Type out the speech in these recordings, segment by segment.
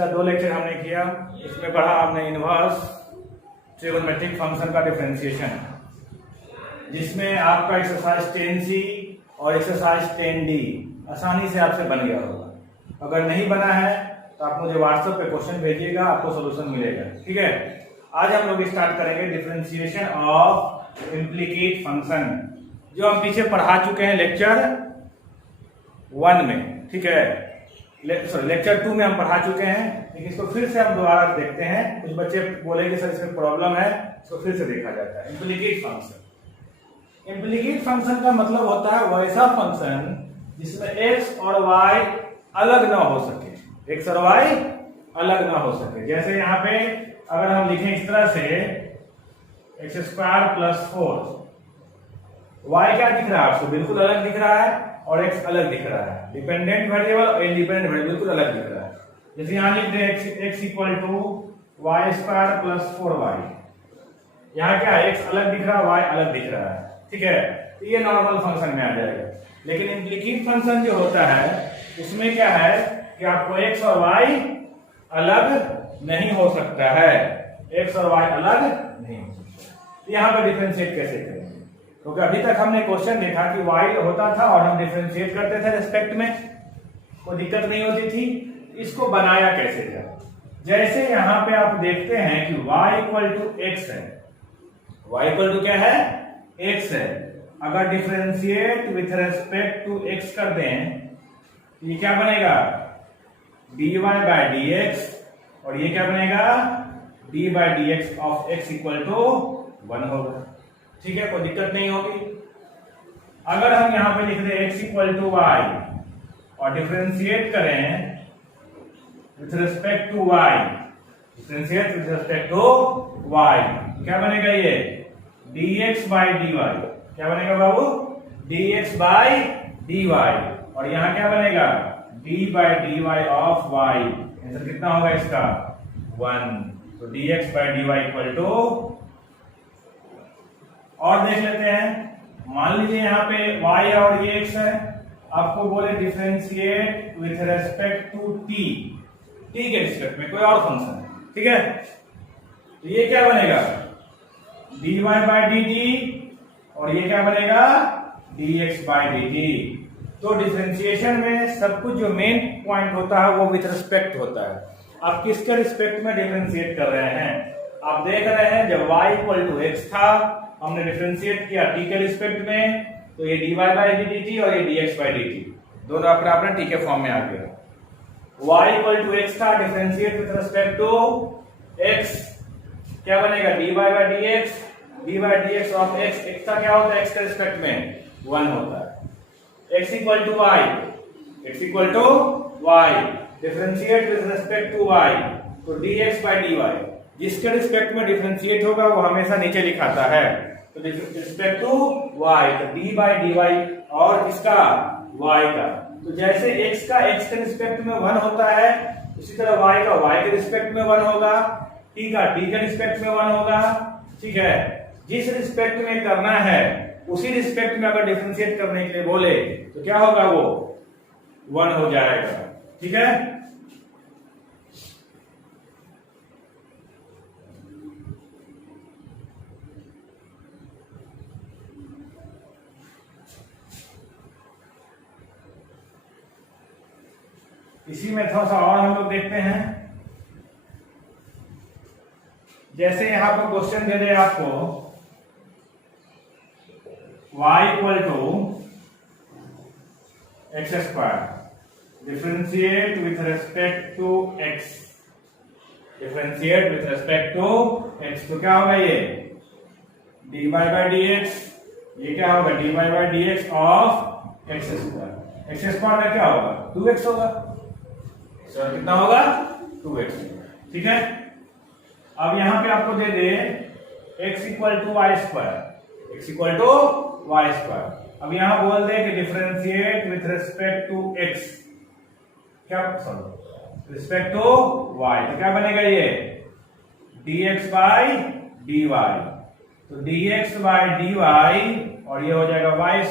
पिछला 2 लेक्चर हमने किया, इसमें पढ़ा हमने इनवर्स ट्रिगोनोमेट्रिक फंक्शन का डिफरेंशिएशन, जिसमें आपका एक्सरसाइज 10C और एक्सरसाइज 10D आसानी से आपसे बन गया होगा। अगर नहीं बना है तो आप मुझे व्हाट्सएप पे क्वेश्चन भेजिएगा, आपको सोल्यूशन मिलेगा। ठीक है, आज हम लोग स्टार्ट करेंगे डिफरेंशिएशन ऑफ इम्प्लीकेट फंक्शन, जो हम पीछे पढ़ा चुके हैं लेक्चर 1 में। ठीक है, सॉरी लेक्चर 2 में हम पढ़ा चुके हैं, लेकिन इसको फिर से हम दोबारा देखते हैं। कुछ बच्चे बोलेंगे सर इसमें प्रॉब्लम है, इसको फिर से देखा जाता है। इम्प्लीकेट फंक्शन, इम्प्लीकेट फंक्शन का मतलब होता है वैसा फंक्शन जिसमें x और y अलग ना हो सके, x और y अलग ना हो सके। जैसे यहाँ पे अगर हम लिखें इस तरह से x² + 4, y क्या दिख रहा है आपको? बिल्कुल अलग दिख रहा है, और x अलग दिख रहा है। डिपेंडेंट वेरिएबल और इंडिपेंडेंट वेरिएबल बिल्कुल अलग दिख रहा है। जैसे यहाँ लिख दे x = y² + 4y, यहाँ क्या है? x अलग दिख रहा है, y अलग दिख रहा है। ठीक है, तो ये नॉर्मल फंक्शन में आ जाएगा। लेकिन इम्प्लीकेट फंक्शन जो होता है उसमें क्या है कि आपको x और y अलग नहीं हो सकता है, x और y अलग नहीं हो सकता। यहाँ पे डिफरेंशिएट कैसे करेंगे? क्योंकि अभी तक हमने क्वेश्चन देखा कि y होता था और हम डिफरेंशिएट करते थे रिस्पेक्ट में, कोई दिक्कत नहीं होती थी। इसको बनाया कैसे जाए? जैसे यहाँ पे आप देखते हैं कि y = x है, y क्या है? x है। अगर differentiate with respect to x कर दें तो ये क्या बनेगा? dy/dx, और ये क्या बनेगा? d/dx ऑफ x = 1 होगा। ठीक है, कोई दिक्कत नहीं होगी। अगर हम यहां पे लिख दें x = y और डिफरेंशिएट करें with respect to y, differentiate with respect to y, क्या बनेगा? ये dx/dy, क्या बनेगा बाबू? dx/dy, और यहां क्या बनेगा? d/dy of y। आंसर कितना होगा इसका? 1। तो dx/dy = और देख लेते हैं। मान लीजिए यहाँ पे y और ये x है, आपको बोले differentiate with respect to t, t के रिस्पेक्ट में कोई और फंक्शन है। ठीक है, तो ये क्या बनेगा? dy/dt, और ये क्या बनेगा? dx/dt। तो डिफरेंशिएशन में सब कुछ जो मेन पॉइंट होता है वो विथ रिस्पेक्ट होता है। आप किसके रिस्पेक्ट में डिफरेंशिएट कर रहे हैं? आप देख रहे हैं जब y = x था, हमने डिफरेंशिएट किया t के रिस्पेक्ट में, तो ये dy/dt और ये dx/dt दोनों अपने अपने t के फॉर्म में आ गया। y = x था, differentiate with respect to x, क्या बनेगा? dy/dx, d/dx of x। x का क्या होता है? x के रिस्पेक्ट में 1 होता है। x = y, x = y, differentiate with respect to y, तो dx/dy जिसके रिस्पेक्ट में डिफरेंशिएट होगा वो हमेशा नीचे लिखाता है। तो रिस्पेक्ट टू y, तो d/dy और इसका y का, तो जैसे x का x के रिस्पेक्ट में 1 होता है, उसी तरह y का y के रिस्पेक्ट में 1 होगा, t का t के रिस्पेक्ट में 1 होगा। ठीक है, जिस रिस्पेक्ट में करना है उसी रिस्पेक्ट में अगर डिफरेंशिएट करने के लिए बोले तो क्या होगा? वो 1 हो जाएगा। ठीक है, इसी में थोड़ा सा और हम लोग देखते हैं। जैसे यहां पर क्वेश्चन दे दे आपको y = x², differentiate with respect to x, differentiate with respect to x, तो क्या होगा? ये dy/dx, ये क्या होगा? dy/dx of x²। x² का क्या होगा? 2x होगा। सर कितना होगा? 2x। ठीक है, अब यहां पे आपको दे दे x = y², x = y²। अब यहां बोल दे कि differentiate with respect to x, क्या? सॉरी, रिस्पेक्ट टू y, तो क्या बनेगा? ये dx/dy, तो dx/dy और ये हो जाएगा y²।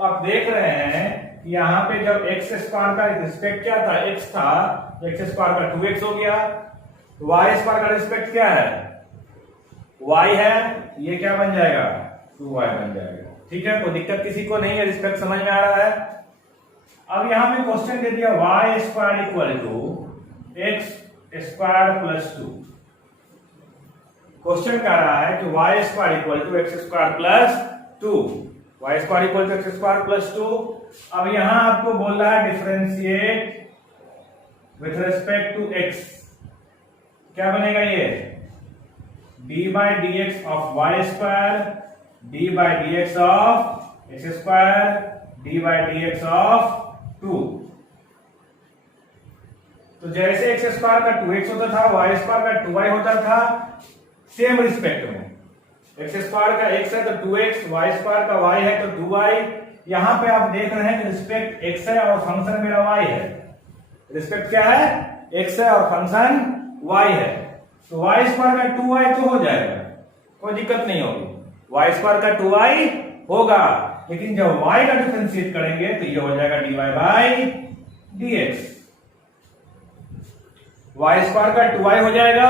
आप देख रहे हैं कि यहाँ पे जब एक्स स्क्वायर का रिस्पेक्ट क्या था, एक्स था, एक्स स्क्वायर का 2x हो गया, तो वाई स्क्वायर का रिस्पेक्ट क्या है, y है, ये क्या बन जाएगा 2y बन जाएगा। ठीक है, कोई दिक्कत किसी को नहीं है, रिस्पेक्ट समझ में आ रहा है। अब यहां पे क्वेश्चन दे दिया y square equal to X square plus 2। Question कह रहा है कि y square equal to X square plus 2, y square equal to X square plus 2। अब यहां आपको बोल रहा है differentiate with respect to x, क्या बनेगा ये dy dx of y square, dy dx of x square, dy dx of 2। तो जैसे x स्क्वायर का 2x होता था, y स्क्वायर का 2y होता था, सेम रिस्पेक्ट में x स्क्वायर का x है तो 2x, y स्क्वायर का y है तो 2y। यहां पे आप देख रहे हैं कि रिस्पेक्ट x है और फंक्शन मेरा y है। रिस्पेक्ट क्या है, x है और फंक्शन y है, तो y स्क्वायर का 2y तो हो जाएगा, कोई दिक्कत नहीं होगी, y स्क्वायर का 2y होगा। लेकिन जब y का डिफरेंशिएट करेंगे तो ये हो जाएगा dy by dx, y square का 2y हो जाएगा,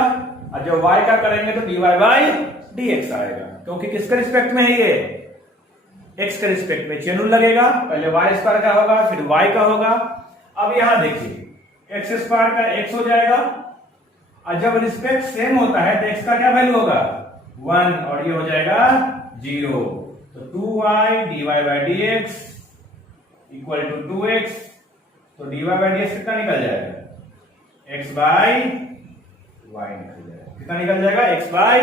और जब y का करेंगे तो dy बाई dx आएगा, क्योंकि किसके रिस्पेक्ट में है ये, x के रिस्पेक्ट में चेन रूल लगेगा, पहले y स्क्वायर का होगा फिर y का होगा। अब यहां देखिए x स्क्वायर का x हो जाएगा, और जब रिस्पेक्ट सेम होता है तो x का क्या वैल्यू होगा 1 और ये हो जाएगा 0, तो 2y dy by dx equal to 2x, तो dy बाई dx कितना निकल जाएगा x बाई y निकल जाएगा, कितना निकल जाएगा x बाई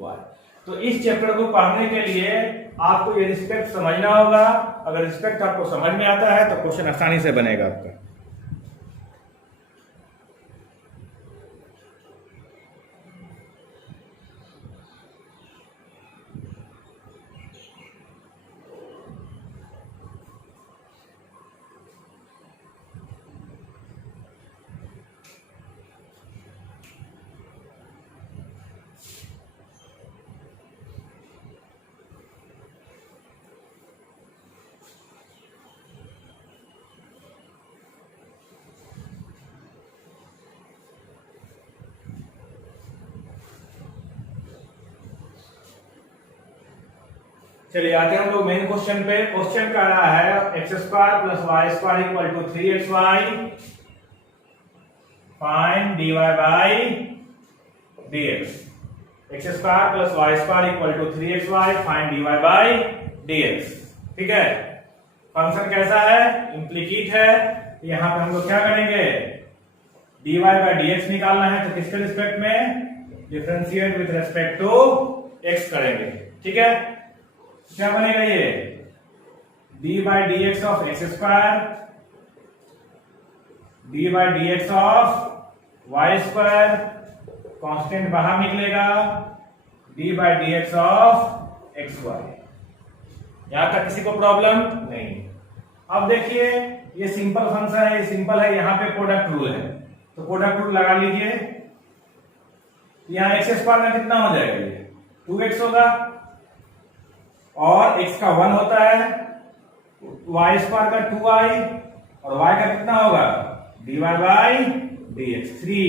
y। तो इस चैप्टर को पढ़ने के लिए आपको ये रिस्पेक्ट समझना होगा। अगर रिस्पेक्ट आपको समझ में आता है तो क्वेश्चन आसानी से बनेगा आपका। चलिए आते हैं हम लोग मेन क्वेश्चन पे। क्वेश्चन कह रहा है x square plus Y square equal to 3xy, find dy by dx। X square plus Y square equal to 3xy, find dy by dx। ठीक है, फंक्शन कैसा है, इम्प्लीकेट है, यहां पे हम लोग क्या करेंगे dy बाई dx निकालना है, तो किसके रिस्पेक्ट में, differentiate with respect to x करेंगे। ठीक है, क्या बनेगा ये dy by dx of X square, dy by dx of Y square, constant बाहर निकलेगा, dy by dx of x Y. यहां तक किसी को प्रॉब्लम नहीं। अब देखिए ये सिंपल फंक्शन है, ये सिंपल है, यहां पे प्रोडक्ट रूल है, तो प्रोडक्ट रूल लगा लीजिए। यहां एक्स स्क्वायर का कितना हो जाएगा, ये 2x होगा, और x का 1 होता है, y स्क्वायर का 2y, और y का कितना होगा dy by dx 3।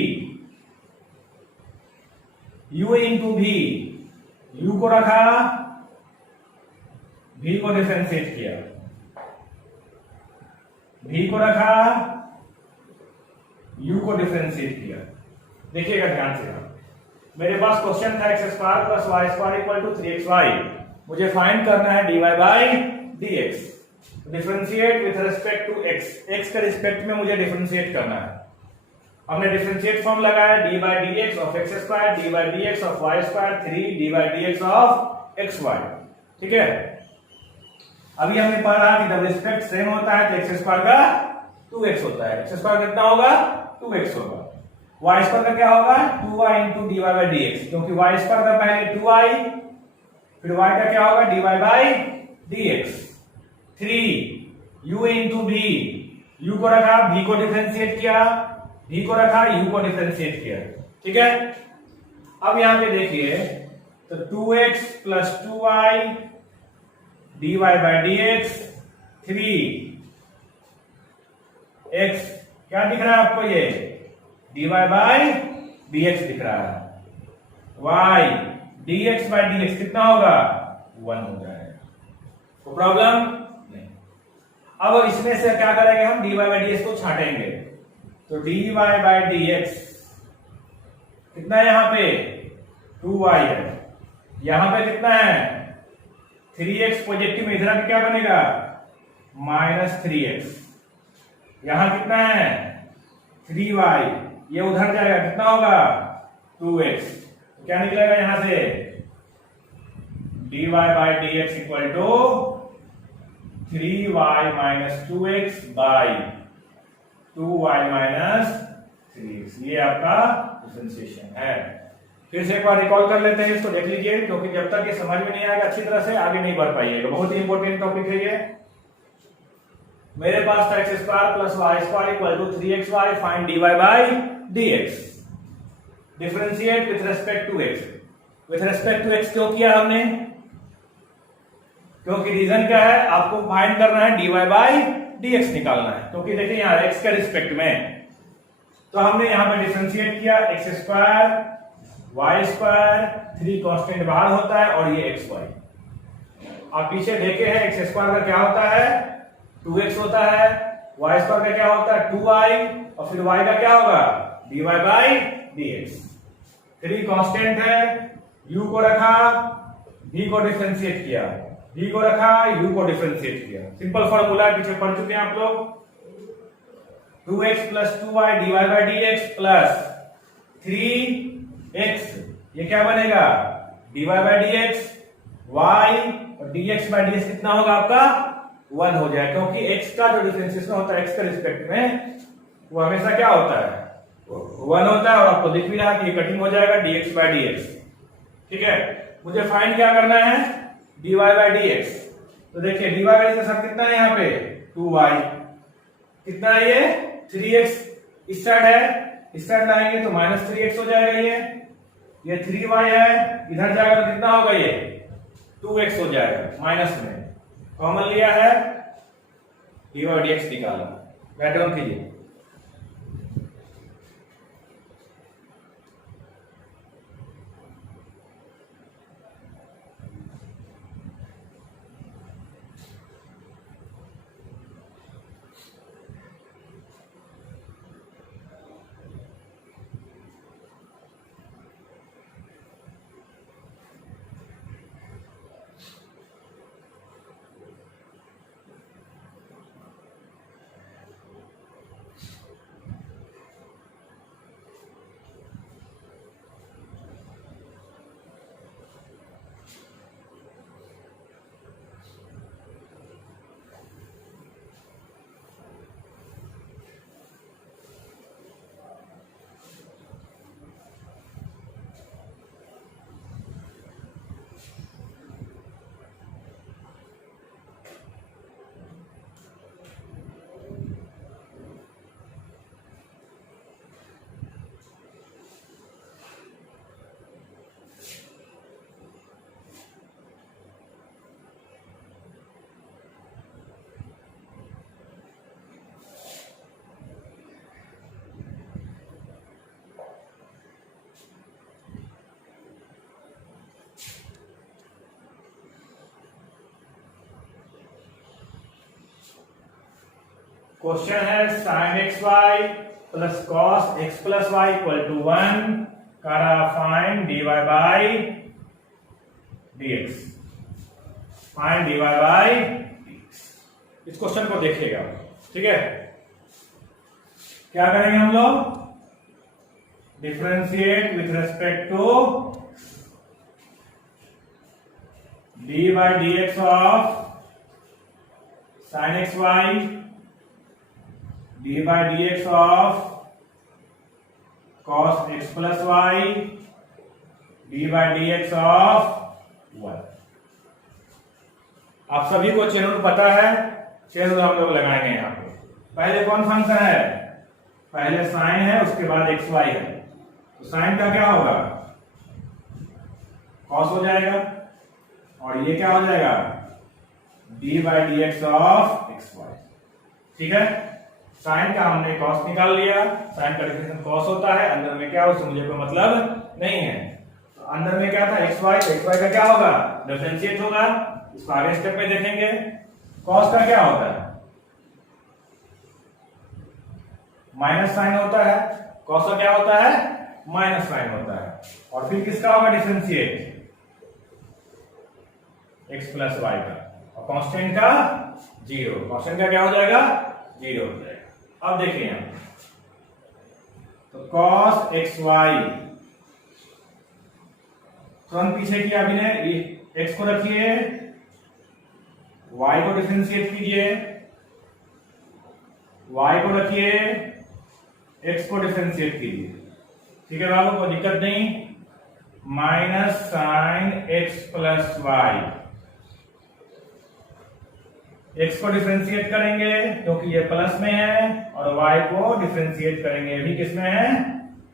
u into v, u को रखा, v को डिफरेंशिएट किया, v को रखा, u को डिफरेंशिएट किया। देखिएगा ध्यान से, मेरे पास क्वेश्चन था X square plus Y square equal to 3xy, मुझे फाइंड करना है dy by dx। Differentiate with respect to x, x के रिस्पेक्ट में मुझे डिफरेंशिएट करना है। हमने डिफरेंशिएट फॉर्म लगाया dy by dx of X square, dy by dx of Y square 3, dy by dx of x Y. ठीक है, अभी हमने पढ़ा कि जब रिस्पेक्ट सेम होता है तो एक्स स्क्वायर का 2x होता है, एक्स स्क्वायर कितना होगा 2x होगा, वाई स्क्वायर का क्या होगा 2y into dy by dx, क्योंकि वाई स्क्वायर का पहले 2y, फिर y का क्या होगा dy by dx 3, u into v, u को रखा, v को डिफरेंशिएट किया, v को रखा, u को डिफरेंशिएट किया। ठीक है, अब यहां पे देखिए तो 2x plus 2y dy by dx 3, x क्या दिख रहा है आपको, ये dy बाई dx दिख रहा है, y dx बाई dx कितना होगा 1 हो जाएगा, तो प्रॉब्लम नहीं। अब इसमें से क्या करेंगे हम, dy बाई dx को छाटेंगे, तो dy बाई dx कितना है, यहां पे 2y है, यहां पे कितना है 3x, पॉजिटिव में इधर क्या बनेगा -3x, यहां कितना है 3y, ये उधर जाएगा कितना होगा 2x, तो क्या निकलेगा यहां से dy by dx equal to 3y minus 2x by 2y minus 3x, ये आपका डिफरेंशिएशन है। फिर से एक बार रिकॉल कर लेते हैं, इसको देख लीजिए, क्योंकि जब तक ये समझ में नहीं आएगा अच्छी तरह से आगे नहीं बढ़ पाइएगा, बहुत ही इंपॉर्टेंट टॉपिक है ये। मेरे पास था x square plus Y square equal to 3xy, find dy by dx, differentiate with respect to x। With respect to x क्यों किया हमने, क्योंकि रीजन क्या है, आपको फाइंड करना है dy बाई dx निकालना है, क्योंकि देखिए यहाँ x के रिस्पेक्ट में, तो हमने यहाँ पे डिफरेंशिएट किया x square Y square, 3 constant बाहर होता है और ये xy, आप पीछे देखे हैं x स्क्वायर का क्या होता है 2x होता है, y स्क्वायर का क्या होता है 2y, और फिर y का क्या होगा dy बाई dx। 3 कांस्टेंट है, u को रखा, v को डिफरेंशिएट किया, v को रखा, u को डिफरेंशिएट किया, सिंपल फॉर्मूला पीछे पढ़ चुके हैं आप लोग, 2x plus 2y dy by dx plus 3x, ये क्या बनेगा dy बाई dx, y और dx बाई dx कितना होगा आपका 1 हो जाए, क्योंकि x का जो डिफरेंशिएशन होता है x के रिस्पेक्ट में वो हमेशा क्या होता है 1 होता है, और आपको दिख भी रहा कि ये कटिंग हो जाएगा dx बाई dx। ठीक है, मुझे फाइंड क्या करना है dy बाई dx, तो देखिए dy बाई dx का कितना है यहाँ पे 2y, कितना है ये 3x, इस साइड है, इस साइड लाएंगे तो -3x हो जाएगा, ये 3y है, इधर जाएगा तो कितना होगा ये 2x हो जाएगा, माइनस में कॉमन लिया है, dy और dx निकाला, राइट डाउन कीजिए। क्वेश्चन है sin xy plus cos x plus y equal to 1 करा find dy by dx, find dy by dx। इस क्वेश्चन को देखिएगा, ठीक है, क्या करेंगे हम लोग, differentiate with respect to dy by dx of sin xy, dy by dx of cos x plus y, dy by dx of 1। आप सभी को चेन रूल पता है, चेन रूल हम लोग लगाएंगे यहाँ पे। पहले कौन फंक्शन है, पहले साइन है, उसके बाद एक्स वाई है, तो साइन का क्या होगा कॉस हो जाएगा, और ये क्या हो जाएगा d by D x of x Y. ठीक है, साइन का हमने कॉस निकाल लिया, साइन का डिफरेंशियल कॉस होता है, अंदर में क्या उससे मुझे कोई मतलब नहीं है। तो अंदर में क्या था एक्स वाई, तो एक्स वाई का क्या होगा डिफरेंशिएट होगा, इसको आगे स्टेप में देखेंगे। कॉस का क्या होता है माइनस साइन होता है, कॉस का क्या होता है माइनस साइन होता है, और फिर किसका होगा डिफरेंशिएट एक्स प्लस वाई का, और कांस्टेंट का जीरो, कांस्टेंट का क्या हो जाएगा जीरो हो जाएगा। अब देखिए यहां तो cos एक्स वाई तुरंत पीछे किया अभी ने, एक्स को रखिए, y को डिफरेंशिएट कीजिए, y को रखिए, x को डिफरेंशिएट कीजिए, ठीक है बाबू कोई दिक्कत नहीं। Minus sine x plus y, x को डिफरेंशिएट करेंगे क्योंकि ये प्लस में है, और y को डिफरेंशिएट करेंगे ये भी किसमें है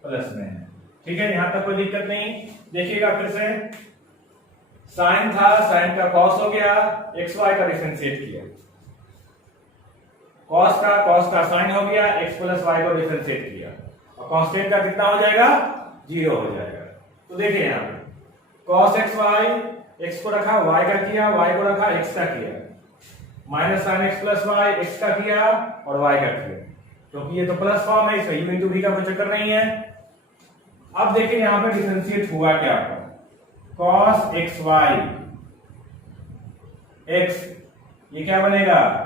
प्लस में है, ठीक है यहां तक कोई दिक्कत नहीं। देखिएगा फिर से, साइन था, साइन का कॉस हो गया, एक्स वाई का डिफरेंशिएट किया, कॉस का साइन हो गया, एक्स प्लस वाई को डिफरेंशिएट किया, और कांस्टेंट का कितना हो जाएगा जीरो हो जाएगा। तो देखिए यहां पे कॉस एक्स वाई, एक्स को रखा वाई का किया, वाई को रखा एक्स का किया, minus sine x plus y x का किया और वाई का किया, क्योंकि ये तो प्लस फॉर्म है, इसमें यू इंटू वी का कोई चक्कर नहीं है। अब देखिए यहां पे डिफरेंशिएट हुआ क्या आपका, cos एक्स वाई एक्स, ये क्या बनेगा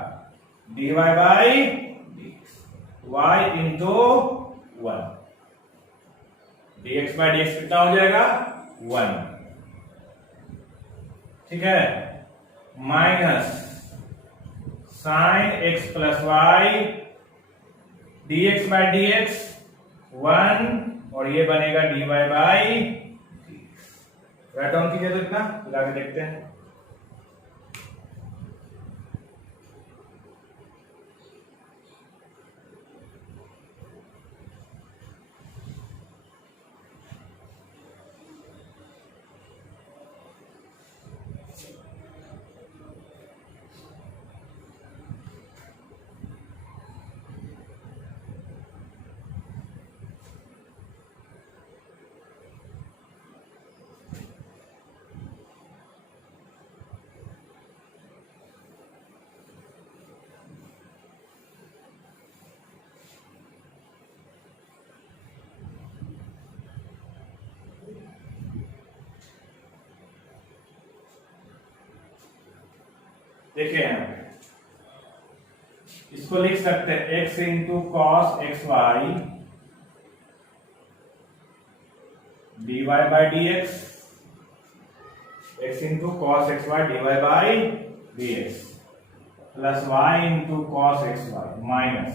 dy by y into 1, dx by dx कितना हो जाएगा 1, ठीक है, minus sine x plus y dx by dx 1, और ये बनेगा dy by dx। Right down कीजिए तो इतना, फिर आगे देखते हैं। देखिए यहां पे इसको लिख सकते हैं x into cos x y dy by D x, x into cos x y dy by D x, plus y into cos x y minus,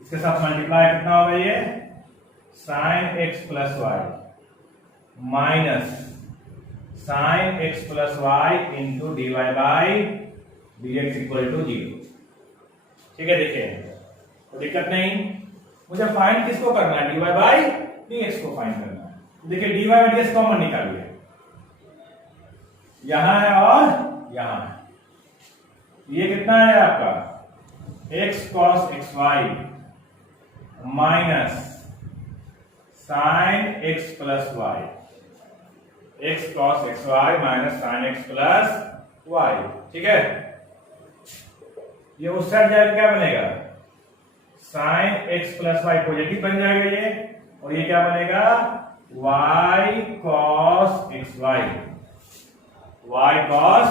इसके साथ मल्टीप्लाई कितना होगा ये sine x plus y minus sine x plus y into d y by D x equal to 0, ठीक है। देखिए तो दिक्कत नहीं, मुझे फाइंड किसको करना है d y by D x को फाइंड करना है। देखिए d y by D x common निकालिए, यहां है और यहां है, ये कितना है आपका x cos x y minus sine x plus y, x cos x y minus sine x plus y, ठीक है। ये उस साइड जाएगा क्या बनेगा sine x plus y positive बन जाएगा ये, और ये क्या बनेगा y cos x y, y cos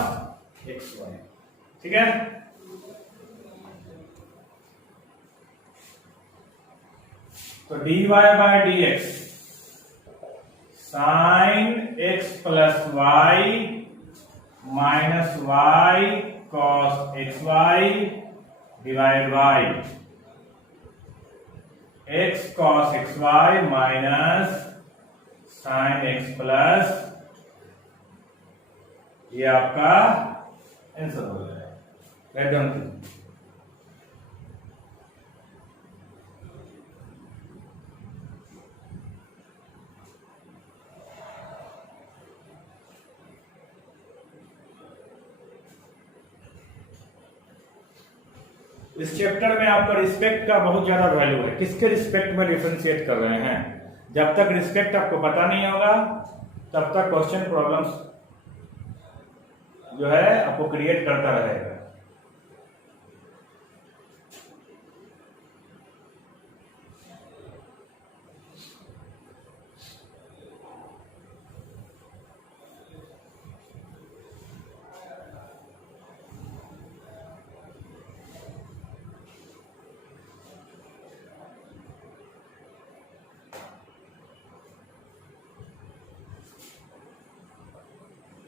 x Y, ठीक है। तो d y by D x sine x plus y minus y cos x y divide by x cos x y minus sine x plus, ये आपका answer हो जाएगा। Right down कीजिए। इस chapter में आपका रिस्पेक्ट का बहुत ज्यादा वैल्यू है। किसके रिस्पेक्ट में डिफरेंशिएट कर रहे हैं? जब तक रिस्पेक्ट आपको पता नहीं होगा तब तक क्वेश्चन प्रॉब्लम्स जो है आपको क्रिएट करता रहेगा।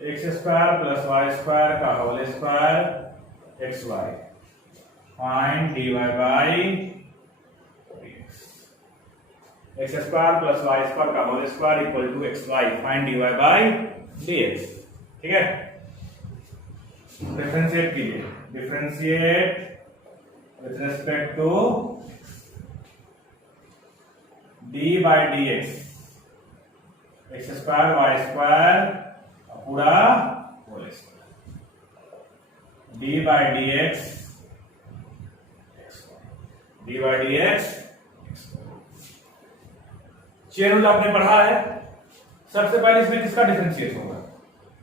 X square plus Y square का whole square X Y find dy by X square plus Y square का whole square equal to X Y find dy by dx। ठीक है, डिफरेंशिएट कीजिए। Differentiate with respect to D by D X square Y square पूरा whole square D by D x D by D X. Chain rule आपने पढ़ा है। सबसे पहले इसमें किसका डिफरेंशिएट होगा?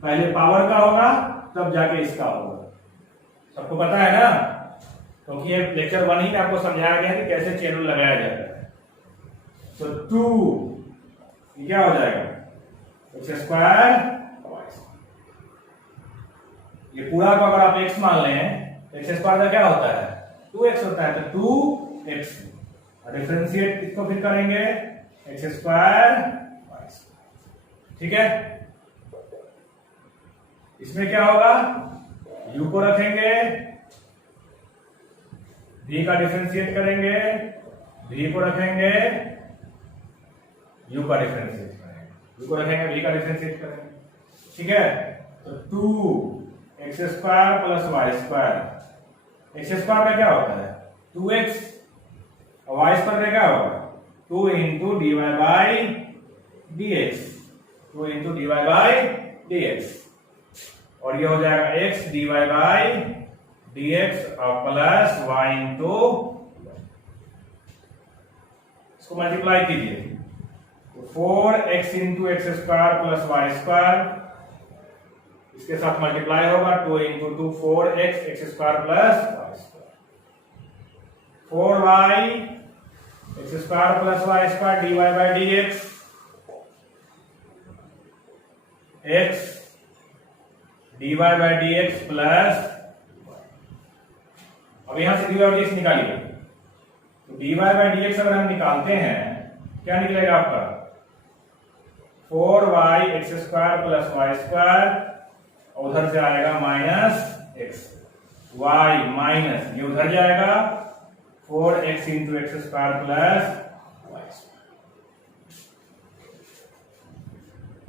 पहले पावर का होगा तब जाके इसका होगा। सबको पता है ना, क्योंकि ये लेक्चर 1 ही में आपको समझाया गया है कि कैसे चेन रूल लगाया जाता है। तो 2 क्या हो जाएगा? X square. ये पूरा को अगर आप x मान लें, एक्स स्क्वायर का क्या होता है? 2x होता है, तो 2x। और डिफरेंशिएट इसको फिर करेंगे एक्स स्क्वायर वाई स्क्वायर। ठीक है, इसमें क्या होगा? u को रखेंगे, v का डिफरेंशिएट करेंगे, v को रखेंगे, u का डिफरेंशिएट करेंगे, u को रखेंगे, v का डिफरेंशिएट करेंगे। ठीक है, तो 2 x square plus Y square. X square का क्या होता है? 2x और वाई स्क्वायर का क्या होगा? 2 into d y by D x. 2 into d y by D x. और ये हो जाएगा x d y by D x और प्लस वाई इंटू। इसको मल्टीप्लाई कीजिए, तो 4x into x square plus Y square, इसके साथ मल्टीप्लाई होगा 2 into 2 4x x square plus Y square. 4y x square plus Y square dy by dx x dy by dx plus. अब यहां से dy by dx निकालिए, तो dy by dx अगर हम निकालते हैं क्या निकलेगा आपका? 4y x square plus Y square, उधर से आएगा माइनस एक्स वाई माइनस, ये उधर जाएगा 4x into x square plus Y square.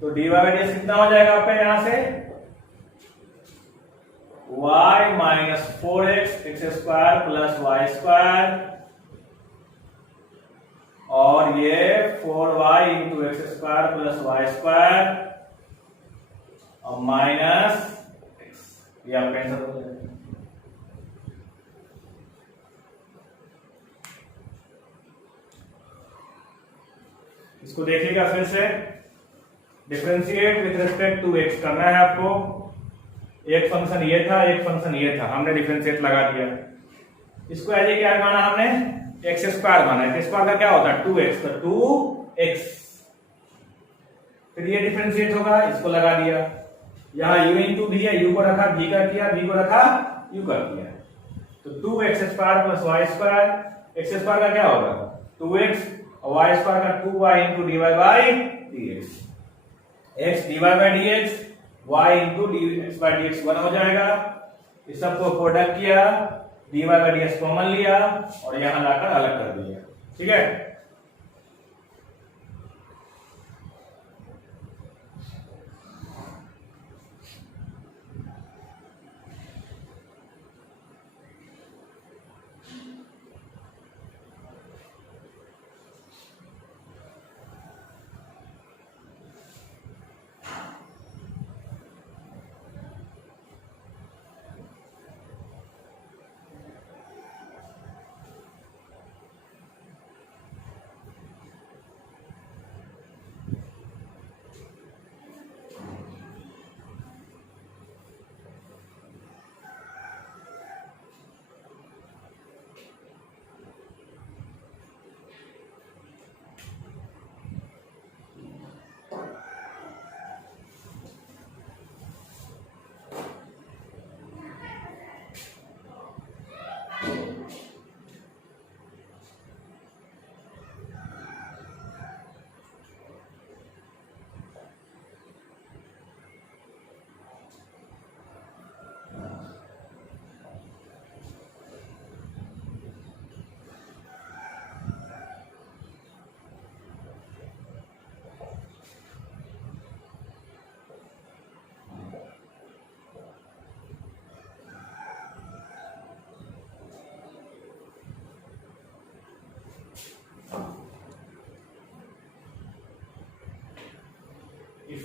तो डी वाई बाई डी कितना हो जाएगा आपका? यहां से y minus 4x x square plus Y square, और ये 4y into x square plus Y square और माइनस एक्स। ये आपका आंसर हो जाएगा। इसको देखिएगा फिर से। Differentiate with respect to x करना है आपको। एक फंक्शन ये था, एक फंक्शन ये था, हमने डिफरेंशिएट लगा दिया। इसको एज ए क्या माना हमने? एक्स स्क्वायर माना है। एक्स स्क्वायर का क्या होता है? 2x, तो 2x। फिर ये डिफरेंशिएट होगा, इसको लगा दिया। यहाँ u इंटू भी है, u को रखा, v कर दिया, v को रखा, u कर दिया। तो 2x square plus Y square, x square का क्या होगा? 2x और वाई स्क्वायर का 2y into d y by D x. X d y by D x, y into d x by D x 1 हो जाएगा। इस सबको प्रोडक्ट किया, d y by D x common लिया और यहां लाकर अलग कर दिया। ठीक है,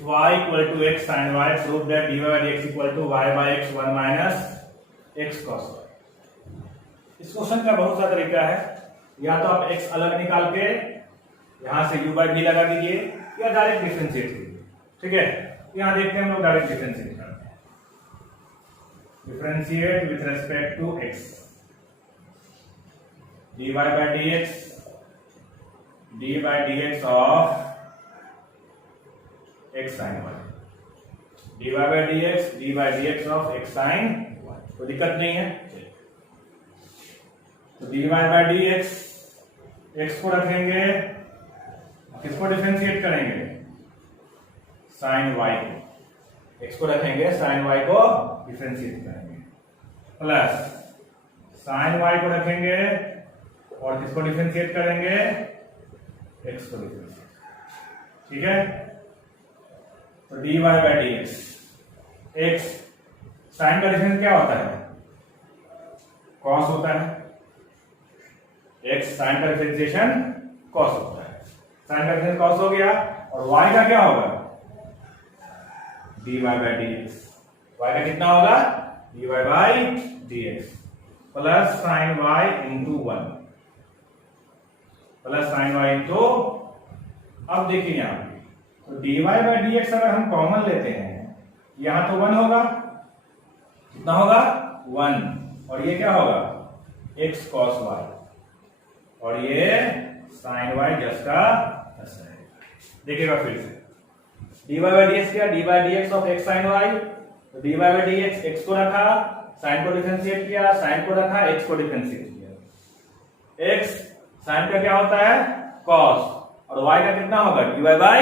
y equal to x sin y, prove that dy by dx equal to y by x 1 minus x cos y। इस क्वेश्चन का बहुत सा तरीका है, या तो आप x अलग निकाल के यहां से u by v लगा दीजिए, या डायरेक्ट डिफरेंशिएट कीजिए। ठीक है, यहां देखते हैं हम लोग डायरेक्ट डिफरेंशिएट करते हैं। Differentiate with respect to x, dy by dx of x sin y, dy by dx of x sin y, कोई दिक्कत नहीं है। तो dy by dx, x को रखेंगे, किसको डिफरेंशिएट करेंगे, sin y को, x को रखेंगे, sin y को डिफरेंशिएट करेंगे, प्लस sin y को रखेंगे और किसको डिफरेंशिएट करेंगे, x को डिफरेंशिएट। ठीक है, तो dy by dx, x sin का डिफरेंस क्या होता है, cos होता है, x sin का डिफरेंशिएशन cos होता है, sin का डिफरेंस cos हो गया, और y का क्या होगा, dy by dx, y का कितना होगा, dy by dx plus sin y into 1, plus sin y into, अब देखिए यहां पे, तो dy by dx अगर हम कॉमन लेते हैं, यहां तो 1 होगा, कितना होगा 1, और ये क्या होगा x cos y, और ये sin y जस्ट का जस्ट रहेगा। देखिएगा फिर से, dy by dx क्या, dy by dx of x sin y, तो dy by dx x को रखा, sin को डिफरेंशिएट किया, sin को रखा, x को डिफरेंशिएट किया, x sin का क्या होता है cos, और y का कितना होगा dy by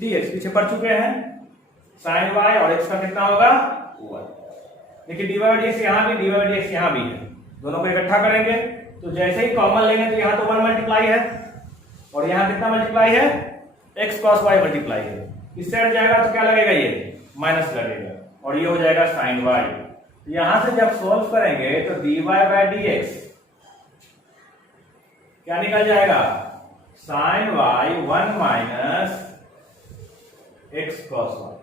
dx, पीछे पढ़ चुके हैं, sin y और x का कितना होगा 1। देखिए dy by dx यहां भी, dy by dx यहां भी है, दोनों को इकट्ठा करेंगे, तो जैसे ही कॉमन लेंगे तो यहां तो 1 मल्टीप्लाई है, और यहां कितना मल्टीप्लाई है, x cos y मल्टीप्लाई है, इस साइड जाएगा तो क्या लगेगा, ये माइनस लगेगा, और ये हो जाएगा sin y। तो यहां से जब सोल्व करेंगे तो dy by dx क्या निकल जाएगा, sin y 1 minus x cos y।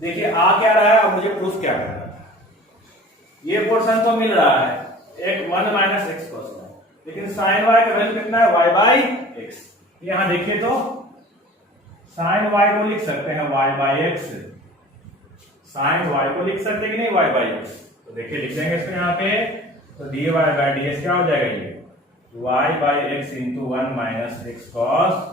देखिए आ क्या रहा है, अब मुझे प्रूफ क्या करना है, ये पोर्शन तो मिल रहा है, एक 1 माइनस x cos y, लेकिन sin y का वैल्यू कितना है, y by x। यहां देखिए तो sin y को लिख सकते हैं y by x, sin y को लिख सकते हैं कि नहीं y by x, तो देखिए लिख देंगे इसको यहाँ पे, तो dy by ds क्या हो जाएगा, ये y by x into 1 minus x cos।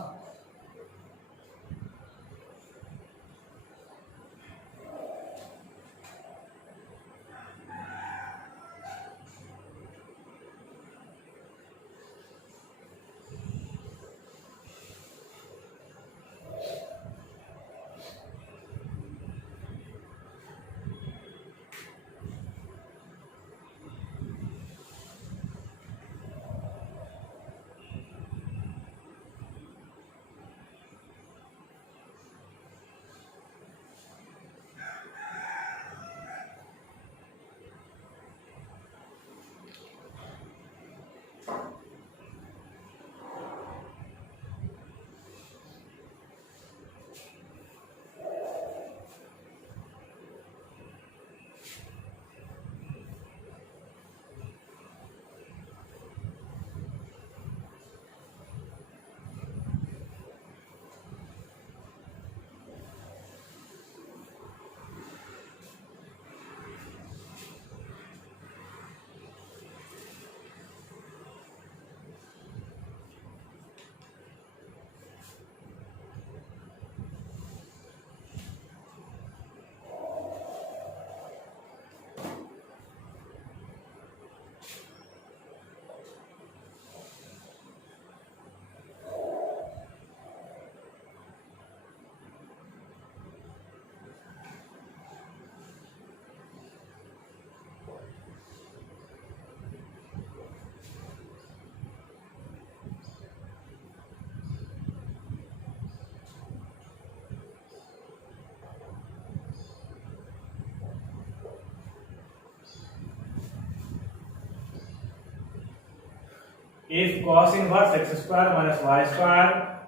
If cos inverse x square minus y square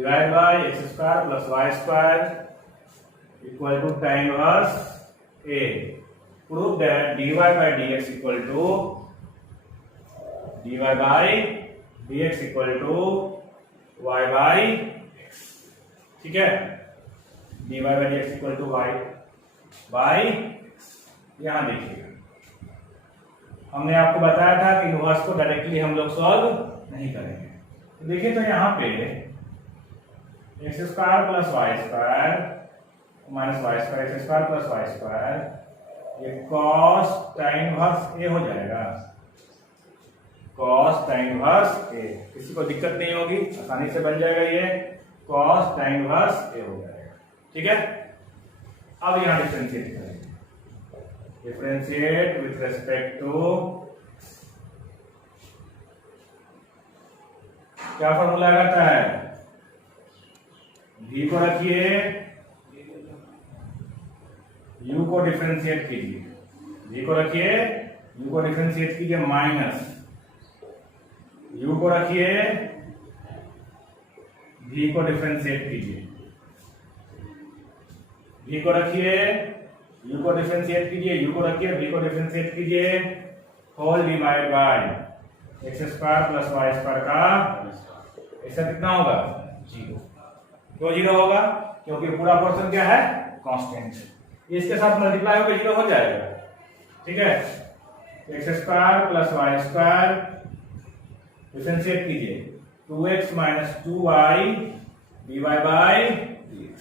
divide by x square plus Y square equal to tan inverse a. Prove that dy by dx equal to dy by dx equal to y by x. ठीक है, dy by dx equal to y by x. यहां देखिएगा, हमने आपको बताया था कि inverse को डायरेक्टली हम लोग सॉल्व नहीं करेंगे। तो देखिए, तो यहाँ पे x square plus Y square minus y square x square plus Y square, ये cos tan इनवर्स a हो जाएगा, cos tan इनवर्स a। किसी को दिक्कत नहीं होगी, आसानी से बन जाएगा, ये cos tan इनवर्स a हो जाएगा। ठीक है, अब यहाँ डिफरेंशिएट करेंगे, डिफरेंशिएट विथ रेस्पेक्ट टू क्या फॉर्मूला रहता है, v को रखिए, u को डिफरेंशिएट कीजिए, v को रखिए, u को डिफरेंशिएट कीजिए माइनस u को रखिए, v को डिफरेंशिएट कीजिए, v को रखिए, u को डिफरेंशिएट कीजिए, u को रखिए, v को डिफरेंशिएट कीजिए, whole divide by x square plus Y square का ऐसा कितना होगा, 0। क्यों 0 होगा, क्योंकि पूरा पोर्शन क्या है, कांस्टेंट है, इसके साथ मल्टीप्लाई होकर 0 हो जाएगा। ठीक है, x square plus Y square differentiate कीजिए, 2x minus 2y dy by dx,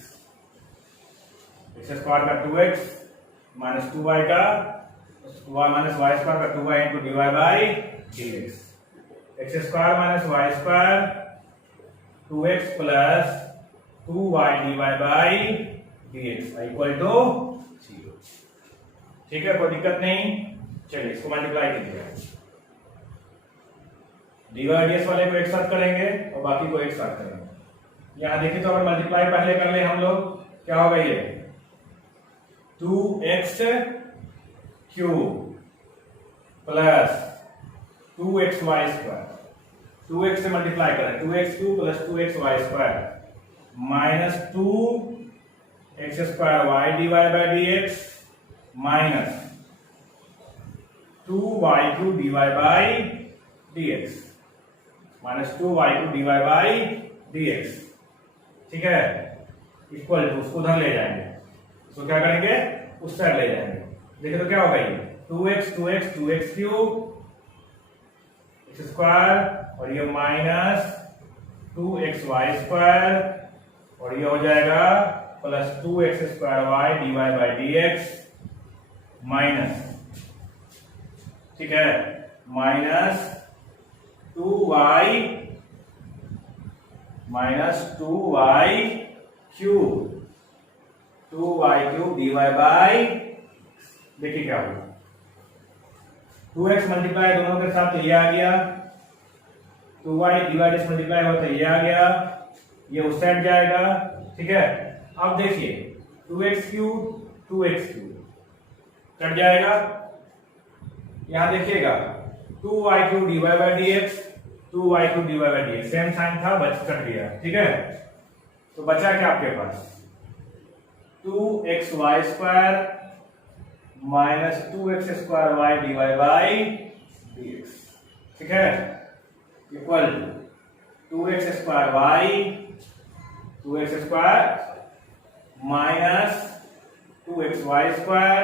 x square का 2x माइनस 2y का y माइनस वाई स्क्वायर का 2y into dy by dx, x square minus y square 2x plus 2y dy by dx equal to 0। ठीक है, कोई दिक्कत नहीं। चलिए इसको मल्टीप्लाई कीजिएगा, dy dx वाले को एक साथ करेंगे और बाकी को एक साथ करेंगे। यहां देखिए, तो अगर मल्टीप्लाई पहले कर ले हम लोग, क्या होगा, ये 2x cube plus 2xy square, 2x से मल्टीप्लाई करें, 2x cube plus 2xy square minus 2x square y dy by dx minus 2y cube dy by dx minus 2y cube dy by dx। ठीक है, equal to, उसको उधर ले जाएंगे, इसको क्या करेंगे, उस साइड ले जाएंगे। देखिए तो क्या होगा, ये 2x क्यूब एक्स स्क्वायर और ये माइनस 2xy स्क्वायर और ये हो जाएगा plus 2x square y dy by dx minus, ठीक है, minus 2y cube dy bye, देखिए क्या होगा, 2x मल्टीप्लाई दोनों के साथ ये आ गया, 2y डिवाइड मल्टीप्लाई होता है ये आ गया, ये उस साइड जाएगा। ठीक है, अब देखिए 2x क्यूब कट जाएगा, यहां देखिएगा 2y cube dy by dx, 2y cube dy by dx same sign था, बच कट गया। ठीक है, तो बचा क्या आपके पास, 2xy square minus 2x square y dy by dx। ठीक है, equal to 2x square minus 2xy square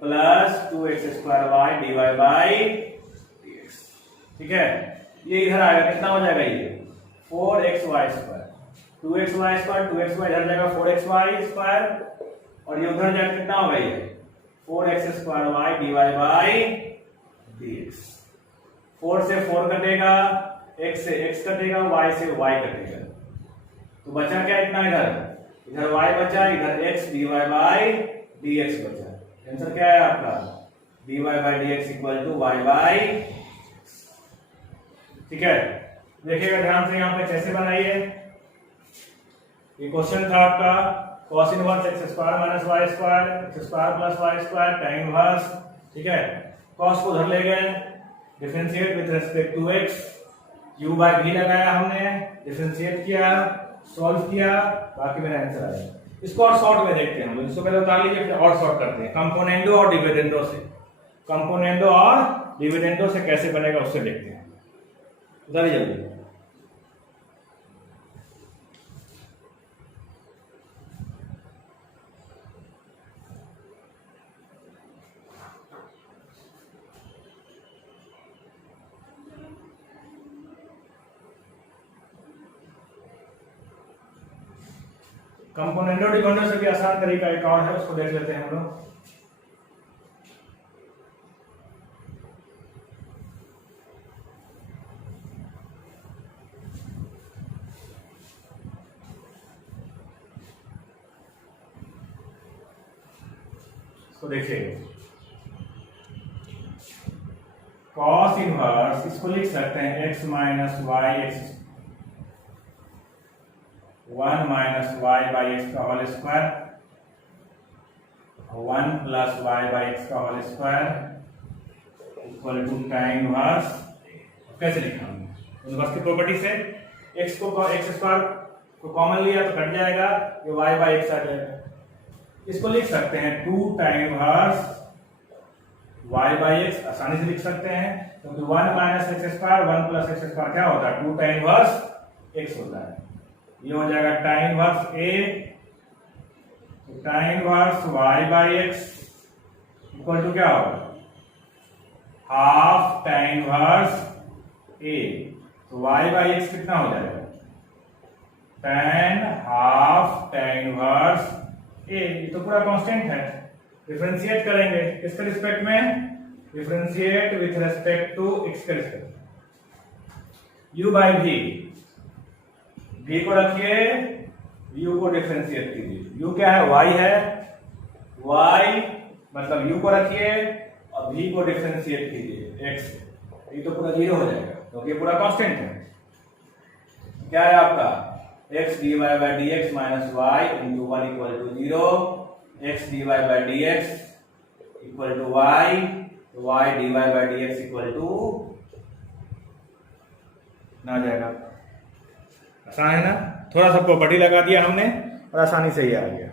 plus 2x square y dy by dx। ठीक है, ये इधर आएगा, कितना हो जाएगा, ये 4xy square, 2xy square 2xy इधर जाएगा 4xy स्क्वायर और ये उधर जाएगा, कितना होगा, ये 4x square y dy by dx। 4 से 4 कटेगा, x से x कटेगा, y से y कटेगा, तो बचा क्या, इतना इधर y बचा, इधर x dy बाय dx बचा। आंसर क्या है आपका, dy by dx equal to y by. ठीक है, देखिएगा ध्यान से, यहाँ पे कैसे बनाइए, ये क्वेश्चन था आपका cos inverse x square minus y square x square plus y square tan inverse. ठीक है, cos को उधर ले गए, differentiate with respect to x, u by v लगाया हमने, डिफरेंशिएट किया, सॉल्व किया, बाकी मेरा आंसर आ जाएगा। इसको और शॉर्ट में देखते हैं हम लोग। इसको पहले उतार लीजिए, फिर और शॉर्ट करते हैं। कंपोनेंडो और डिविडेंडो से, कंपोनेंडो और डिविडेंडो से कैसे बनेगा उससे देखते हैं। उतारिए जल्दी। कंपोनेंडो डिविडेंडो से भी आसान तरीका एक और है, उसको देख लेते हैं हम लोग। इसको देखिए, कॉस इनवर्स, इसको लिख सकते हैं x minus Y X 1 minus Y by X का whole square, 1 plus Y by X का whole square equal to tan inverse. कैसे लिखा हमने इनवर्स की प्रॉपर्टी से, x को एक्स स्क्वायर को कॉमन लिया तो कट जाएगा, ये y बाई एक्स आ जाएगा। इसको लिख सकते हैं 2 tan inverse y by x, आसानी से लिख सकते हैं क्योंकि 1 minus x square 1 plus x square क्या होता है 2 tan इनवर्स x होता है। ये हो जाएगा tan इनवर्स a, तो tan inverse y by x equal to क्या होगा हाफ tan इनवर्स a, तो y बाई एक्स कितना हो जाएगा tan half tan inverse a। ये तो पूरा कांस्टेंट है, डिफरेंशिएट करेंगे किसके रिस्पेक्ट में, differentiate with respect to x के respect. u by v, v को रखिए, u को डिफरेंशिएट कीजिए। u क्या है y है, y मतलब u को रखिए और v को डिफरेंशिएट कीजिए x से, ये तो पूरा 0 हो जाएगा क्योंकि पूरा कांस्टेंट है। क्या है आपका x dy by dx minus y into 1 equal to 0, x dy by dx equal to y, y dy by dx equal to ना जाएगा। आसान है ना, थोड़ा सा प्रॉपर्टी लगा दिया हमने और आसानी से ही आ गया।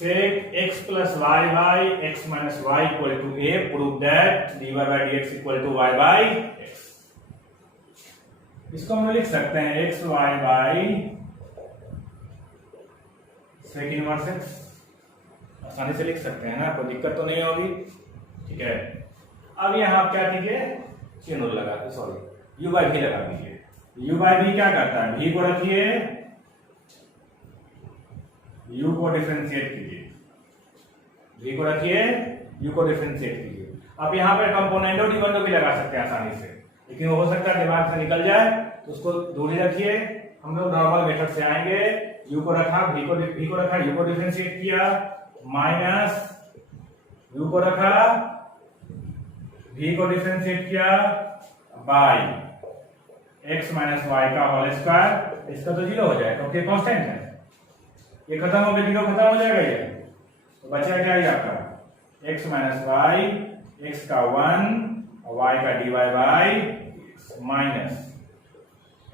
Sec x plus y by x minus y equal to a, prove that dy by dx equal to y by x। इसको हम लिख सकते हैं x y by sec inverse x, आसानी से लिख सकते हैं ना, कोई दिक्कत तो नहीं होगी। ठीक है, अब यहाँ आप क्या कीजिए, चिन्ह लगा दीजिए, सॉरी u by v लगा दीजिए। u by v क्या करता है, v को रखिए, u को डिफरेंशिएट कीजिए, v को रखिए, u को डिफरेंशिएट कीजिए। आप यहाँ पर कंपोनेंडो डिविडेंडो भी लगा सकते हैं आसानी से, लेकिन हो सकता है दिमाग से निकल जाए तो उसको दूरी रखिए। हम लोग नॉर्मल मेथड से आएंगे, u को रखा, v को रखा, u को डिफरेंशिएट किया, माइनस u को रखा, v को डिफरेंशिएट किया बाई x माइनस y का होल स्क्वायर। इसका तो 0 हो जाएगा क्योंकि कांस्टेंट है, ये खत्म हो गया, 0 खत्म हो जाएगा ये, तो बचा क्या है आपका x माइनस वाई, x का 1 और y का dy by minus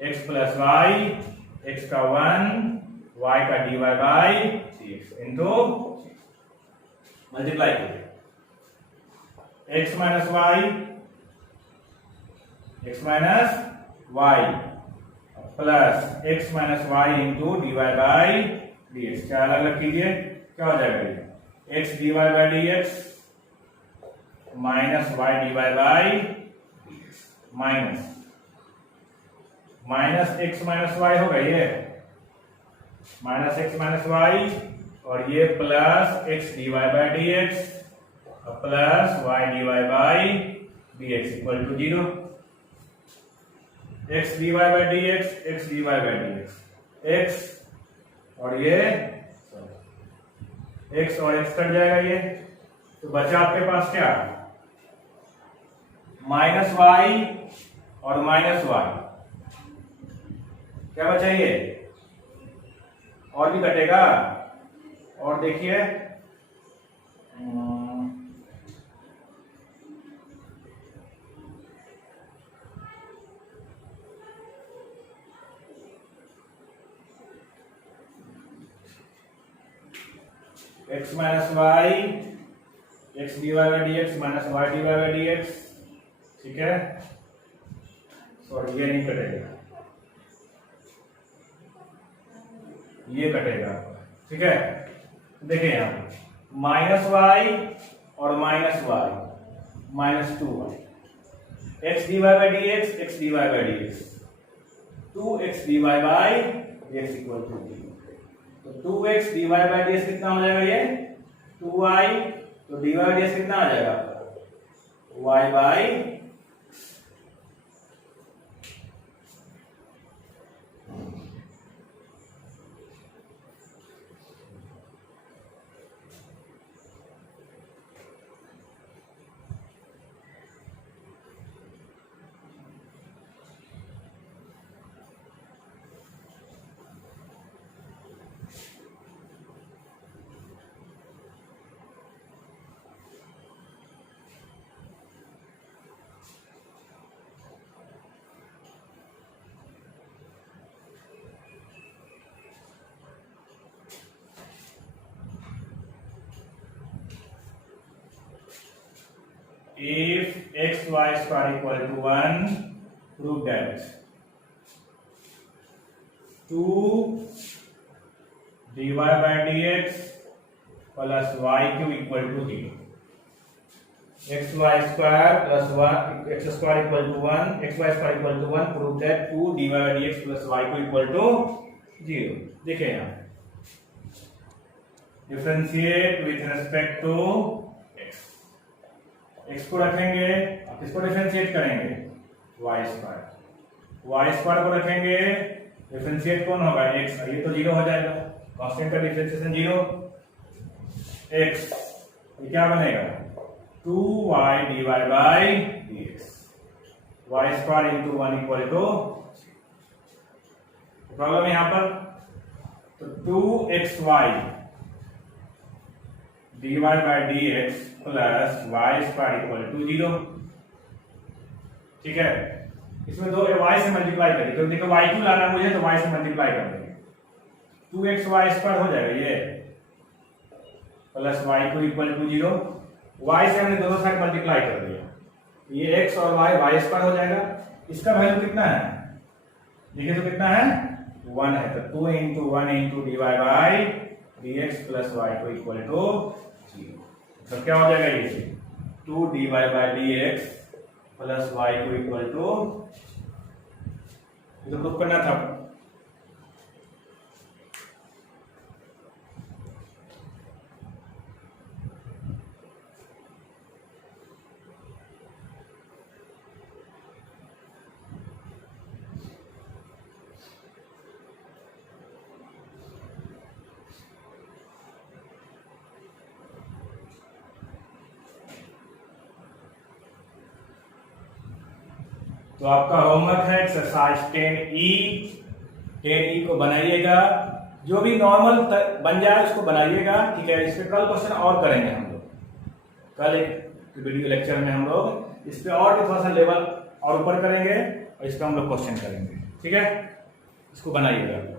x plus y, x का 1 y का dy by dx into multiply कीजिए। x minus y, x minus y plus x minus y into d y by D x. क्या अलग अलग कीजिए, क्या हो जाएगा ये x d y by D x minus y d y by D x minus minus x minus y होगा ये माइनस x माइनस वाई और ये plus x d y by D x plus y d y by D x equal to 0। x d y by D x d y by D x और ये x और x cut जाएगा ये, तो बचा आपके पास क्या माइनस वाई और माइनस वाई, क्या बचा ये और भी कटेगा। और देखिए x minus Y x d y by D x minus y d y by D x, ठीक है। सॉरी ये नहीं कटेगा, ये कटेगा, ठीक है। देखिए यहाँ पे माइनस वाई और minus y minus 2y x d y by D x d y by D x 2x d y by D x equal to 0। तो 2x d y by D x कितना हो जाएगा ये 2y, तो d Y D x कितना आ जाएगा y by if x y square equal to 1 prove that 2 dy by dx plus y cube equal to 0 x y square plus 1 x square equal to 1 x y square equal to 1 prove that 2 dy by dx plus y cube equal to 0। देखिए यहाँ differentiate with respect to x को रखेंगे, आप इसको differentiate करेंगे y square को रखेंगे, differentiate कौन होगा x, ये तो 0 हो जाएगा, कांस्टेंट का डिफरेंशिएशन 0 x, ये क्या बनेगा 2y dy by dx y square into 1 equal to problem यहां पर, तो 2xy dy by dx plus Y square equal to 0, ठीक है। इसमें दो y से मल्टीप्लाई करें, तो देखो y क्यों लाना मुझे, तो y से मल्टीप्लाई कर देंगे 2xy स्क्वायर हो जाएगा ये प्लस y को इक्वल टू 0, y से हमने दोनों साइड मल्टीप्लाई कर दिया, ये x और y स्क्वायर हो जाएगा। इसका वैल्यू कितना है देखिए, तो कितना है 1 है, तो 2 into 1 into d y by D x plus y को इक्वल टू 0। तो क्या हो जाएगा ये 2 dy by D x plus y को इक्वल टू, ये तो प्रूफ करना था। तो आपका होमवर्क है एक्सरसाइज 10E को बनाइएगा, जो भी नॉर्मल बन जाए उसको बनाइएगा, ठीक है। इस पे कल क्वेश्चन और करेंगे हम लोग, कल एक वीडियो लेक्चर में हम लोग इस पे और भी थोड़ा सा लेवल और ऊपर करेंगे और इसका हम लोग क्वेश्चन करेंगे, ठीक है। इसको बनाइएगा।